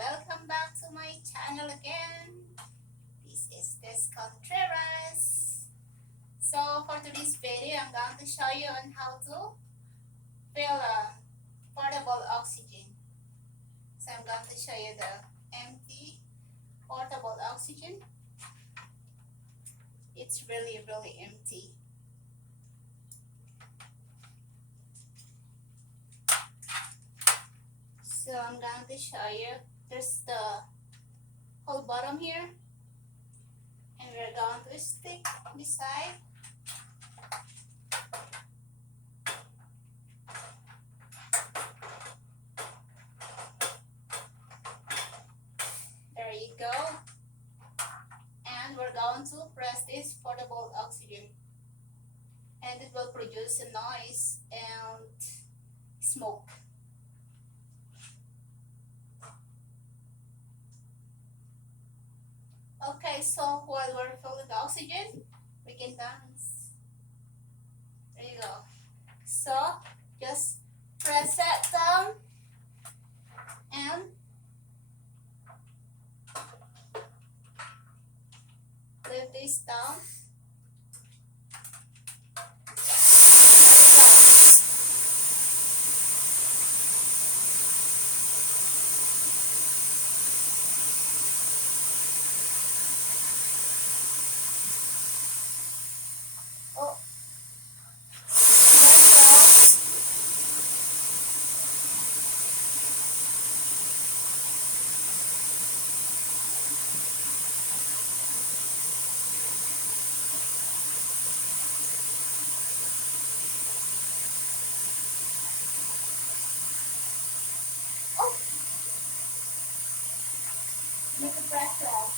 welcome back to my channel again. This is Des Contreras. So for today's video, I'm going to show you on how to fill a portable oxygen. So I'm going to show you the empty portable oxygen. It's really empty. So I'm going to show you, there's the whole bottom here, and we're going to stick this side. There you go. And we're going to press this portable oxygen, and it will produce a noise and smoke. Okay, so while we're filling the oxygen, we can dance. There you go. So just press that down and lift this down. There you go. Oh, there you go. Oh, make a breath out.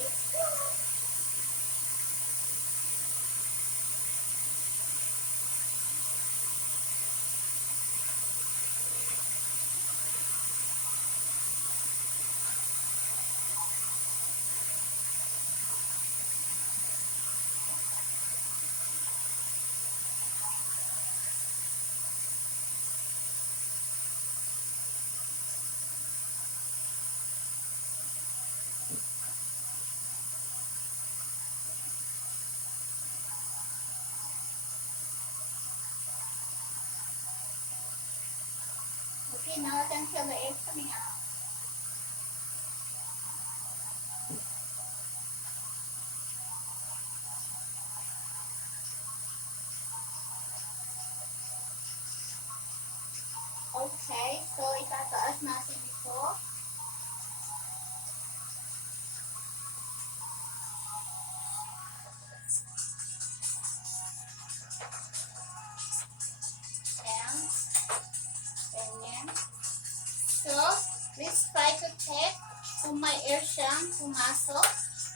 It's good. Okay, now I can feel the air coming out. Okay, so itataas natin ito. And ganyan. So, please try to check kung may air siyang pumasok.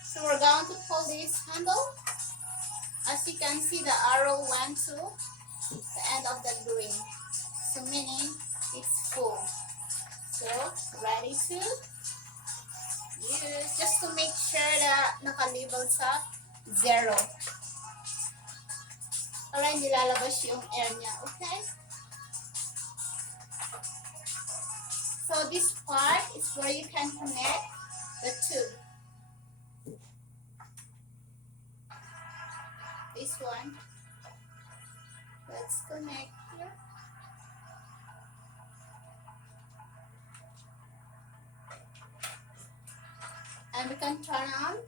So, we're going to pull this handle. As you can see, the arrow went to the end of the green. So, meaning it's full. So, ready to use. Just to make sure that naka-label sa 0. Para hindi lalabas yung air niya, okay? So this part is where you can connect the tube. This one. Let's connect here. And we can turn on.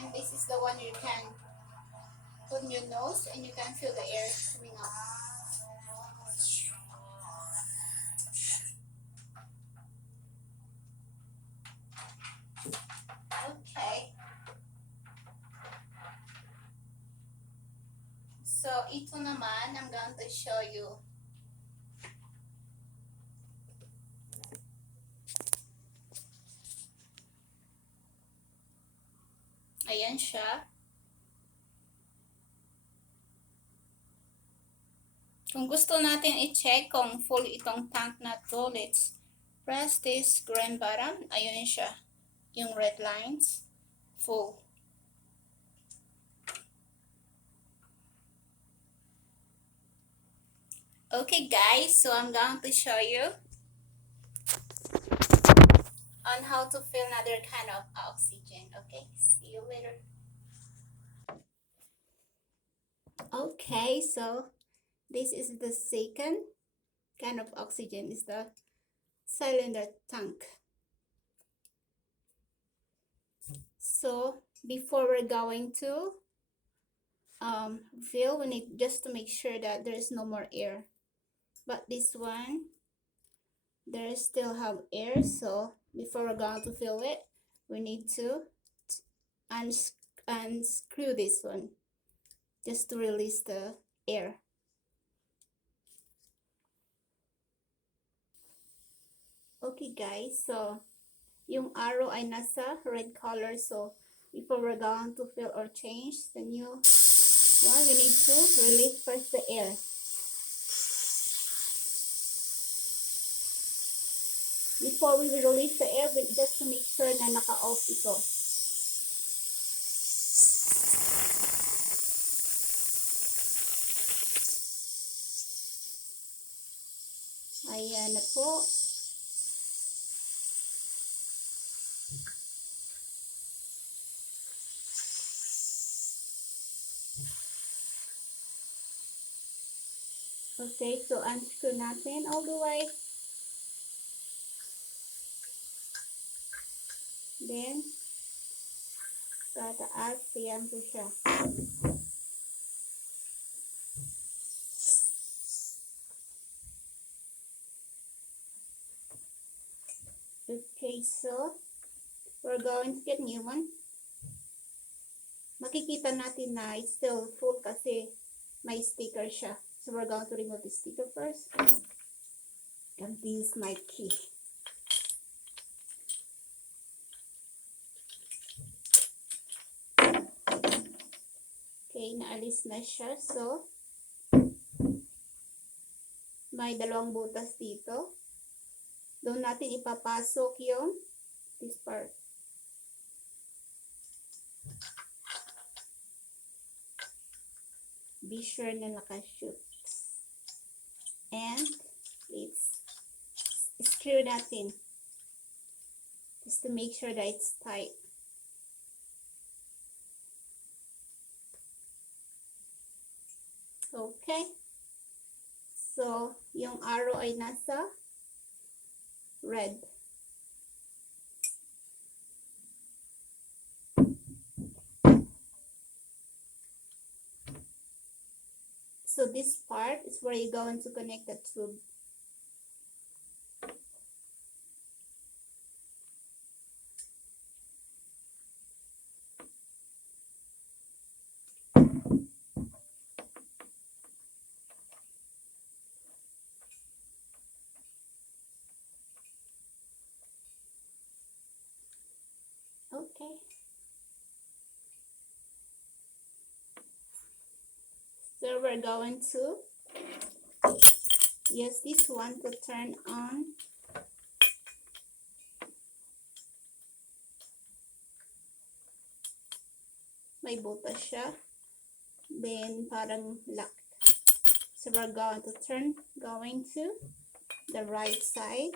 And this is the one you can put in your nose and you can feel the air coming out. Okay. So, ito naman, I'm going to show you. Ayan siya. Kung gusto natin i-check kung full itong tank na to, let's press this green button. Ayun siya. Yung red lines. Full. Okay guys, so I'm going to show you on how to fill another kind of oxygen. Okay, see you later. Okay, so this is the second kind of oxygen, is the cylinder tank. So before we're going to fill, we need just to make sure that there is no more air. But this one, there still have air, so before we're going to fill it, we need to unscrew this one just to release the air. Okay guys, so yung arrow ay nasa red color, so before we're going to fill or change the new one, we need to release first the air. Before we release the air, just to make sure na naka-off ito. Ayan na po. Okay, so unscrew natin all the way. Then, tataas, yan po siya. Okay, so we're going to get new one. Makikita natin na it's still full kasi may sticker siya. So we're going to remove the sticker first. And this is my key. Okay, naalis na siya. So, may dalawang butas dito. Doon natin ipapasok yung this part. Be sure na nakashoot. And let's screw natin. Just to make sure that it's tight. Okay. So, yung arrow ay nasa red. So, this part is where you're going to connect the tube. Okay. So we're going to use this one to turn on. May butas siya. Then parang lock. So we're going to turn going to the right side.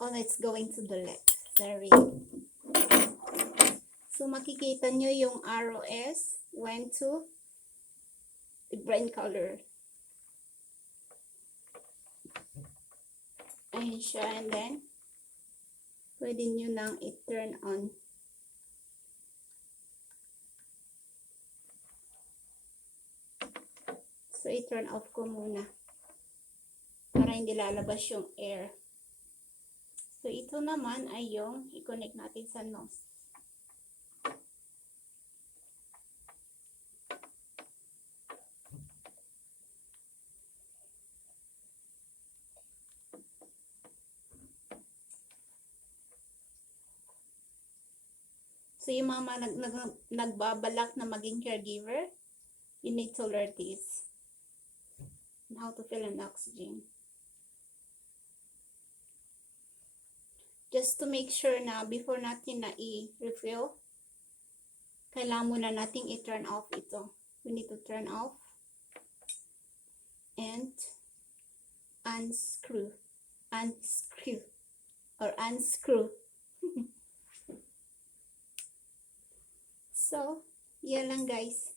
Oh, it's going to the left. Sorry. So makikita nyo yung arrow S went to the green color. Ayan siya, and then pwede nyo nang i-turn on. So i-turn off ko muna para hindi lalabas yung air. So, ito naman ay yung i-connect natin sa nose. So, yung mga nagbabalak na maging caregiver, you need to learn this. And how to fill in oxygen. Just to make sure na before natin na i-refill, kailangan muna nating i-turn off ito. We need to turn off and unscrew. Unscrew. Or unscrew. So, yan lang guys.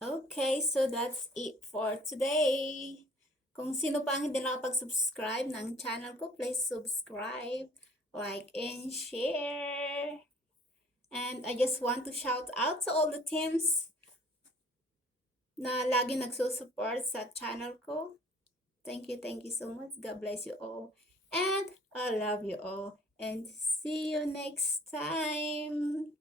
Okay, so that's it for today. Kung sino pa ang hindi nakapag-subscribe ng channel ko, please subscribe, like, and share. And I just want to shout out to all the teams na lagi nagsusupport sa channel ko. Thank you so much. God bless you all. And I love you all. And see you next time.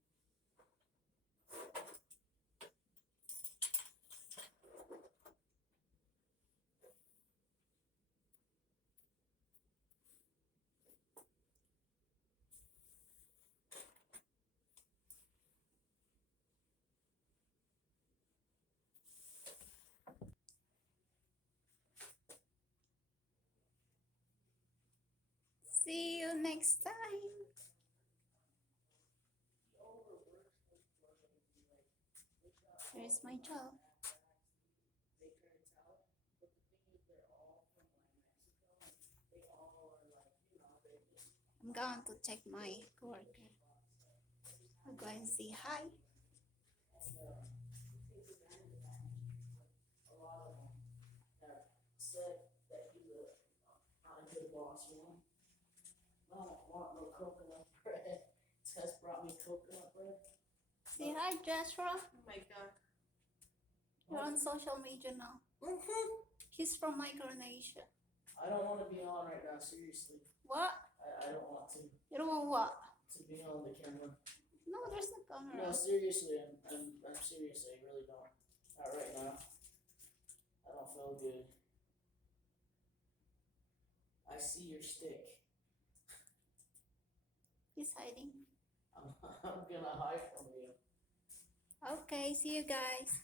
See you next time. Here's my job. I'm going to check my coworker. I'll go and say hi. Said that he's not a good boss, you know. I don't want no coconut bread. Tess brought me coconut bread. Say hi, Joshua. Oh my god. You're on social media now. He's from Micronesia. I don't want to be on right now, seriously. What? I don't want to. You don't want what? To be on the camera. No, there's no camera. No, seriously, I'm serious. I really don't. Not right now. I don't feel good. I see your stick. He's hiding. I'm gonna hide from you. Okay, see you guys.